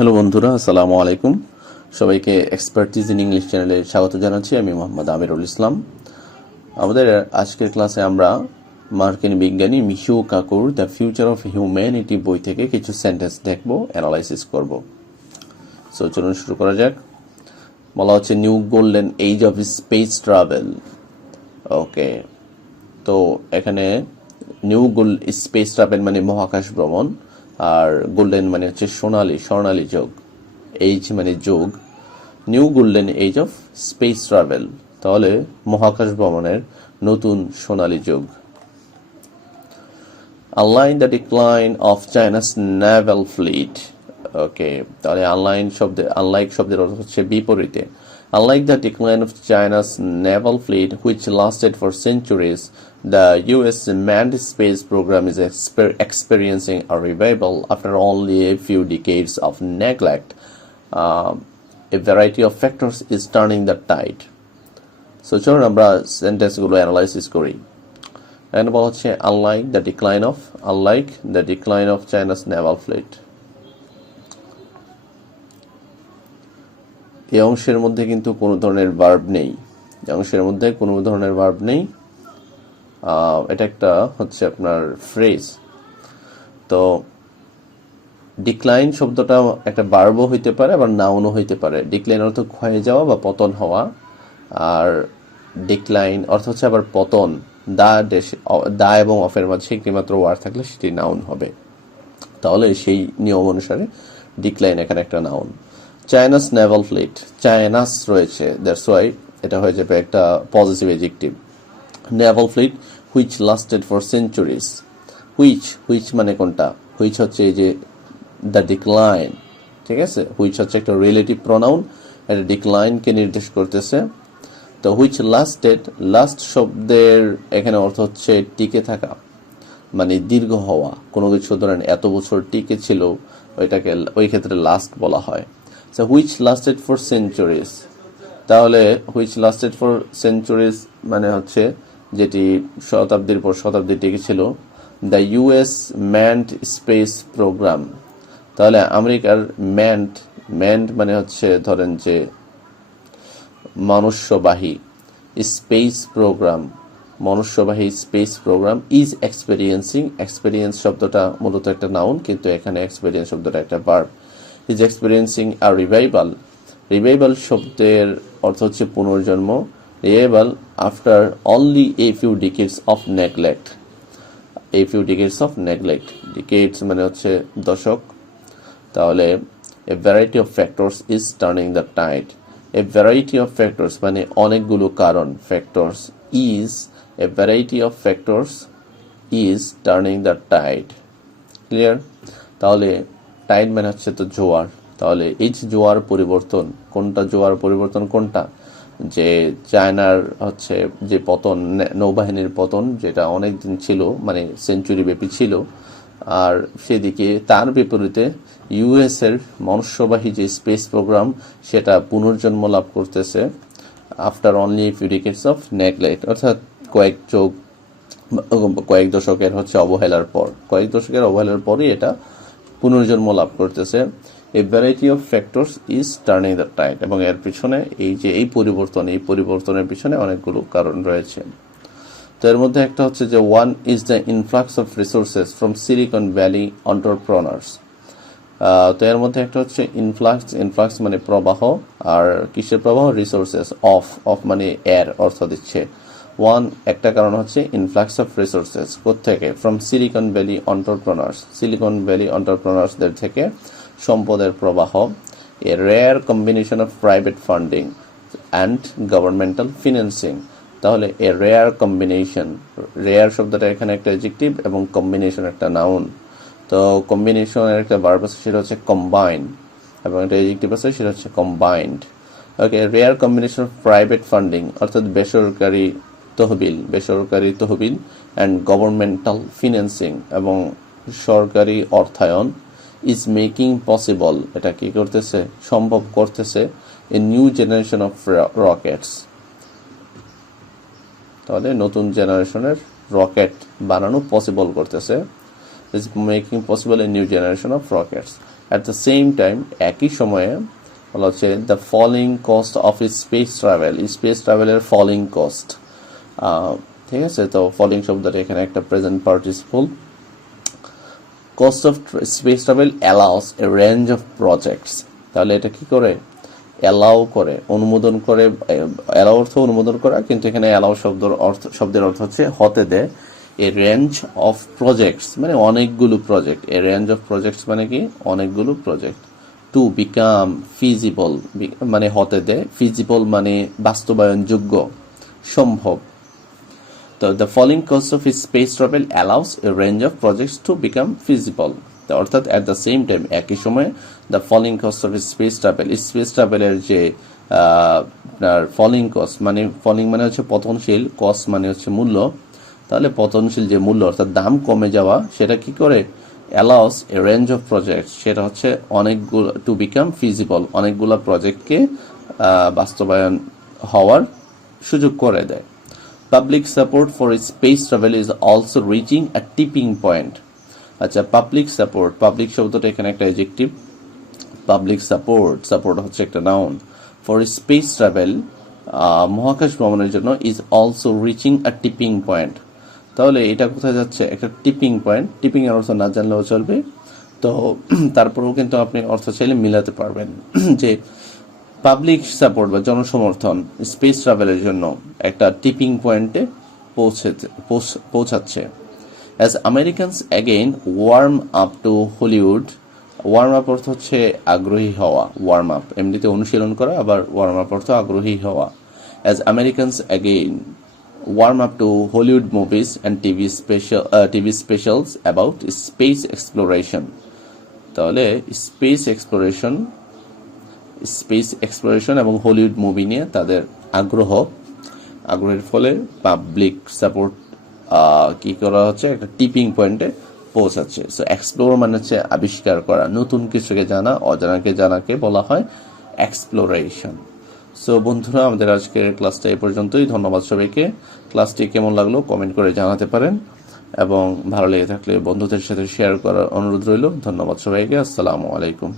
Hello বন্ধুরা, আসসালামু আলাইকুম। সবাইকে এক্সপার্টিজ ইন ইংলিশ চ্যানেলে স্বাগত জানাচ্ছি। আমি মোহাম্মদ আমিরুল ইসলাম। আমাদের আজকের ক্লাসে আমরা মার্কিন বিজ্ঞানী মিশিও কাকুর দ্য ফিউচার অফ হিউম্যানিটি বই থেকে কিছু সেন্টেন্স দেখব, অ্যানালাইসিস করব। সো চলুন শুরু করা যাক। বলা হচ্ছে new golden age of space travel. Okay, তো এখানে নিউ স্পেস ট্রাভেল মানে মহাকাশ ভ্রমণ, আর গোল্ডেন মানে হচ্ছে স্বর্ণালী যুগ, এইজ মানে যুগ। New golden age of space travel, তাহলে মহাকাশ ভ্রমণের নতুন সোনালী যুগ। Unlike the decline of China's naval fleet. Okay, তাহলে আনলাইক শব্দের অর্থ হচ্ছে বিপরীতে। Unlike the decline of China's naval fleet, which lasted for centuries, the U.S. manned space program is experiencing a revival after only a few decades of neglect. A variety of factors is turning the tide. So, চলুন আমরা সেন্টেন্সগুলো analysis করি। এখানে বলা হচ্ছে unlike the decline of China's naval fleet. এই অংশের মধ্যে কিন্তু কোনো ধরনের ভার্ব নেই। এটা একটা হচ্ছে আপনার ফ্রেজ। তো ডিক্লাইন শব্দটা একটা ভার্বও হইতে পারে, আবার নাউনও হইতে পারে। ডিক্লাইন অর্থ ক্ষয়ে যাওয়া বা পতন হওয়া, আর ডিক্লাইন অর্থ হচ্ছে আবার পতন। দা এবং অফের মাঝে একটিমাত্র ওয়ার্ড থাকলে সেটি নাউন হবে। তাহলে সেই নিয়ম অনুসারে ডিক্লাইন এখানে একটা noun. China's naval fleet, China's রয়েছে, দ্যাটস ওয়াই এটা হয়ে যাবে একটা positive adjective. Naval fleet which lasted for centuries. Which মানে কোনটা? হুইচ হচ্ছে এই যে দ্য ডিক্লাইন, ঠিক আছে। হুইচ হচ্ছে একটা রিলেটিভ প্রোনাউন, এটা ডিক্লাইনকে নির্দেশ করতেছে। তো হুইচ লাস্ট শব্দের এখানে অর্থ হচ্ছে টিকে থাকা, মানে দীর্ঘ হওয়া। কোনো কিছু ধরেন এত বছর টিকে ছিল, ওই ক্ষেত্রে লাস্ট বলা হয়। So which lasted for centuries, তাহলে which lasted for centuries মানে হচ্ছে যেটি শতাব্দীর পর শতাব্দী টিকেছিল। The US manned space program, তাহলে আমেরিকার manned মানে হচ্ছে ধরেন যে মনুষ্যবাহী স্পেস প্রোগ্রাম is এক্সপেরিয়েন্স শব্দটা মূলত একটা নাউন, কিন্তু এখানে এক্সপেরিয়েন্স শব্দটা একটা verb. is experiencing a revival শব্দের অর্থ হচ্ছে পুনর্জন্ম। revival after only a few decades of neglect. decades মানে হচ্ছে দশক। তাহলে a variety of factors is turning the tide. a variety of factors মানে অনেকগুলো কারণ, a variety of factors is turning the tide. Clear? তাহলে টাইড মানে হচ্ছে তো জোয়ার। তাহলে এই যে জোয়ার পরিবর্তন কোনটা? যে চায়নার হচ্ছে যে পতন, নৌবাহিনীর পতন, যেটা অনেক দিন ছিল, মানে সেঞ্চুরি ব্যাপী ছিল। আর সেদিকে তার বিপরীতে ইউএস এর মনুষ্যবাহী যে স্পেস প্রোগ্রাম, সেটা পুনর্জন্ম লাভ করতেছে after only few ডিকেডস of neglect, অর্থাৎ কয়েক দশকের হচ্ছে অবহেলার পরই এটা পুনর্জন্ম লাভ করতেছে। A variety of factors is turning the tide, এবং এর পিছনে এই পরিবর্তনের পিছনে অনেকগুলো কারণ রয়েছে। তো এর মধ্যে একটা হচ্ছে যে one is the influx of resources from Silicon Valley entrepreneurs. তো এর মধ্যে একটা হচ্ছে ইনফ্লাক্স মানে প্রবাহ, আর কিসের প্রবাহ? রিসোর্সেস। অফ মানে এর অর্থ দিচ্ছে। একটা কারণ হচ্ছে ইনফ্লাক্স অফ রিসোর্সেস কোত্থেকে? ফ্রম সিলিকন ভ্যালি এন্টারপ্রেনার্সদের থেকে সম্পদের প্রবাহ। A rare combination of private funding and governmental financing. তাহলে এ রেয়ার কম্বিনেশন, রেয়ার শব্দটা এখানে একটা অ্যাডজেক্টিভ এবং কম্বিনেশন একটা নাউন। তো কম্বিনেশনের একটা ভার্ব আছে, সেটা হচ্ছে কম্বাইন, এবং একটা অ্যাডজেক্টিভ আছে, সেটা হচ্ছে combined. Okay, rare combination of private funding অর্থাৎ বেসরকারি তহবিল অ্যান্ড গভর্নমেন্টাল ফিন্যান্সিং এবং সরকারি অর্থায়ন ইজ মেকিং পসিবল, এটা কি করতেছে? সম্ভব করতেছে a new generation of rockets. তাহলে নতুন জেনারেশনের রকেট বানানো পসিবল করতেছে, is making possible a new generation of rockets. At the same time একই সময়ে বলা হচ্ছে the falling cost of space ট্রাভেলের ফলিং কস্ট। ঠিক আছে, তো ফলিং শব্দটা এখানে একটা present participle. Cost of space travel allows a range of projects, তাহলে এটা কি করে, অ্যালাউ করে, অনুমোদন করে। অ্যালাউ অর্থ অনুমোদন করা, কিন্তু এখানে অ্যালাউ শব্দের অর্থ হচ্ছে হতে দেয়। এ রেঞ্জ অফ প্রজেক্টস মানে অনেকগুলো project, A range of projects মানে কি অনেকগুলো প্রজেক্ট। টু বিকাম ফিজিবল মানে হতে দেয়, ফিজিবল মানে বাস্তবায়নযোগ্য, সম্ভব। তো the falling cost of space travel allows a range of projects to become feasible. অর্থাৎ অ্যাট দ্য সেম টাইম একই সময়ে the falling cost of space ট্রাভেলের যে আপনার ফলিং কস্ট মানে ফলিং মানে হচ্ছে পতনশীল, কস্ট মানে হচ্ছে মূল্য, তাহলে পতনশীল যে মূল্য অর্থাৎ দাম কমে যাওয়া, সেটা কি করে allows a range of project, সেটা হচ্ছে অনেকগুলো টু বিকাম ফিজিবল, অনেকগুলো প্রজেক্টকে বাস্তবায়ন হওয়ার সুযোগ করে দেয়। Public support for space travel is also reaching a tipping point. আচ্ছা, পাবলিক সাপোর্ট, পাবলিক শব্দটা এখানে একটা অ্যাডজেক্টিভ। পাবলিক সাপোর্ট হচ্ছে একটা নাউন। ফর স্পেস ট্রাভেল মহাকাশ ভ্রমণের জন্য is also reaching a tipping point. তাহলে এটা কোথায় যাচ্ছে, একটা টিপিং পয়েন্ট। টিপিং এর অর্থ না জানলেও চলবে, তো তারপরেও কিন্তু আপনি অর্থ চাইলে মিলাতে পারবেন যে পাবলিক সাপোর্ট বা জনসমর্থন স্পেস ট্রাভেলের জন্য একটা টিপিং পয়েন্টে পৌঁছাচ্ছে। As Americans again warm up to Hollywood, warm up অর্থ হচ্ছে আগ্রহী হওয়া, ওয়ার্ম আপ এমনিতে অনুশীলন করা, আবার ওয়ার্ম আপ অর্থ আগ্রহী হওয়া। As Americans again warm up to Hollywood movies and TV specials about space exploration. তাহলে স্পেস এক্সপ্লোরেশন এবং হলিউড মুভি নিয়ে তাদের আগ্রহের ফলে পাবলিক সাপোর্ট কি করা হচ্ছে, একটা টিপিং পয়েন্টে পৌঁছাচ্ছে। সো এক্সপ্লোর মানে হচ্ছে আবিষ্কার করা, নতুন কিছুকে জানা, অজানাকে জানাকে বলা হয় এক্সপ্লোরেশন। সো বন্ধুরা, আমাদের আজকের ক্লাসটা এই পর্যন্তই। ধন্যবাদ সবাইকে। ক্লাসটি কেমন লাগলো কমেন্ট করে জানাতে পারেন, এবং ভালো লেগে থাকলে বন্ধুদের সাথে শেয়ার করার অনুরোধ রইল। ধন্যবাদ সবাইকে। আসসালামু আলাইকুম।